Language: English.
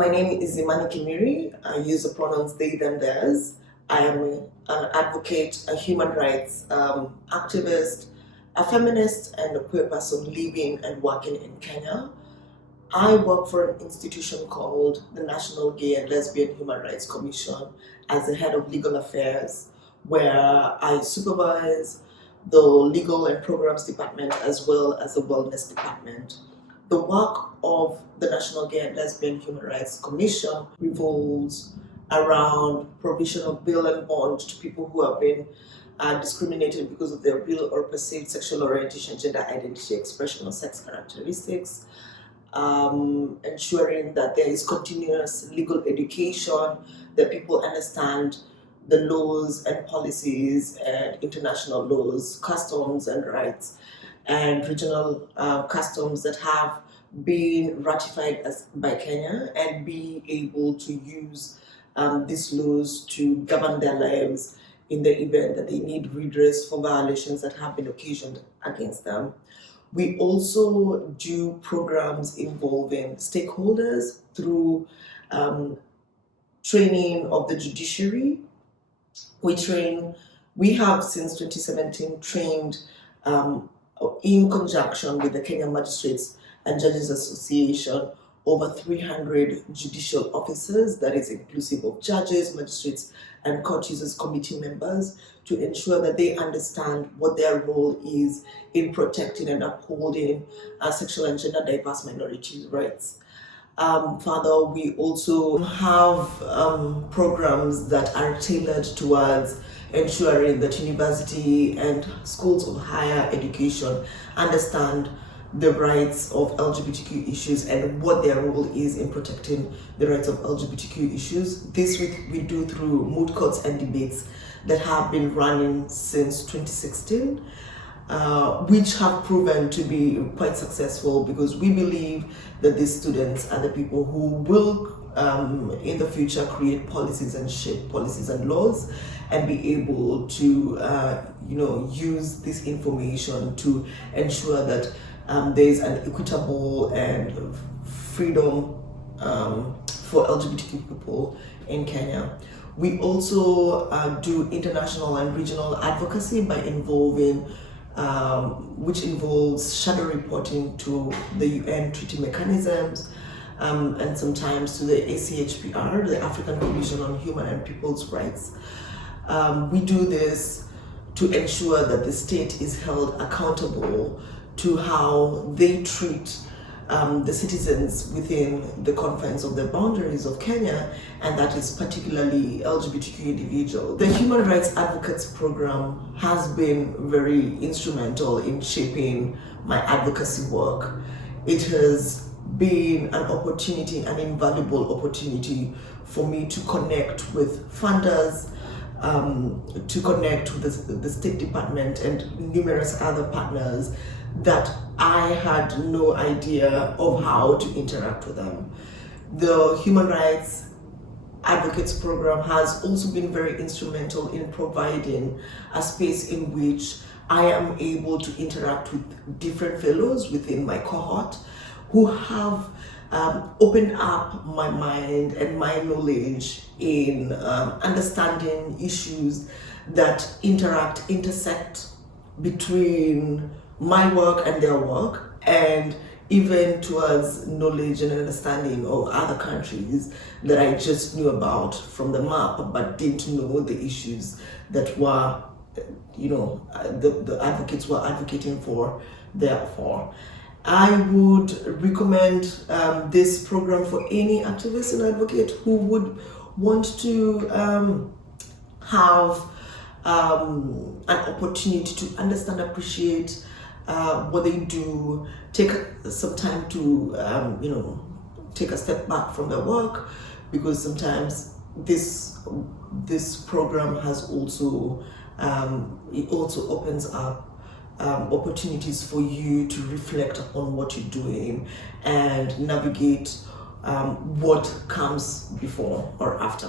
My name is Imani Kimiri. I use the pronouns they, them, theirs. I am an advocate, a human rights activist, a feminist, and a queer person living and working in Kenya. I work for an institution called the National Gay and Lesbian Human Rights Commission as the head of legal affairs, where I supervise the legal and programs department as well as the wellness department. The work of the National Gay and Lesbian Human Rights Commission revolves around provision of bail and bond to people who have been discriminated because of their real or perceived sexual orientation, gender identity, expression, or sex characteristics, ensuring that there is continuous legal education, that people understand the laws and policies and international laws, customs and rights, and regional customs that have been ratified by Kenya, and be able to use these laws to govern their lives in the event that they need redress for violations that have been occasioned against them. We also do programs involving stakeholders through training of the judiciary. We have since 2017 trained in conjunction with the Kenya Magistrates and Judges Association over 300 judicial officers, that is inclusive of judges, magistrates, and court users committee members, to ensure that they understand what their role is in protecting and upholding sexual and gender diverse minorities' rights. Further, we also have programs that are tailored towards ensuring that university and schools of higher education understand the rights of LGBTQ issues and what their role is in protecting the rights of LGBTQ issues. This we do through moot courts and debates that have been running since 2016, which have proven to be quite successful, because we believe that these students are the people who will in the future create policies and shape policies and laws, and be able to use this information to ensure that there is an equitable and freedom for LGBTQ people in Kenya. We also do international and regional advocacy by which involves shadow reporting to the UN treaty mechanisms, and sometimes to the ACHPR, the African Commission on Human and People's Rights. We do this to ensure that the state is held accountable to how they treat the citizens within the confines of the boundaries of Kenya, and that is particularly LGBTQ individuals. The Human Rights Advocates Program has been very instrumental in shaping my advocacy work. It has been an opportunity, an invaluable opportunity for me to connect with funders, to connect with the State Department and numerous other partners that I had no idea of how to interact with them. The Human Rights Advocates Program has also been very instrumental in providing a space in which I am able to interact with different fellows within my cohort who have opened up my mind and my knowledge in understanding issues that intersect between my work and their work, and even towards knowledge and understanding of other countries that I just knew about from the map, but didn't know the issues that were, the advocates were advocating for. Therefore, I would recommend this program for any activist and advocate who would want to have an opportunity to understand, appreciate what they do, take some time to take a step back from their work, because sometimes this program has also it also opens up opportunities for you to reflect upon what you're doing and navigate what comes before or after.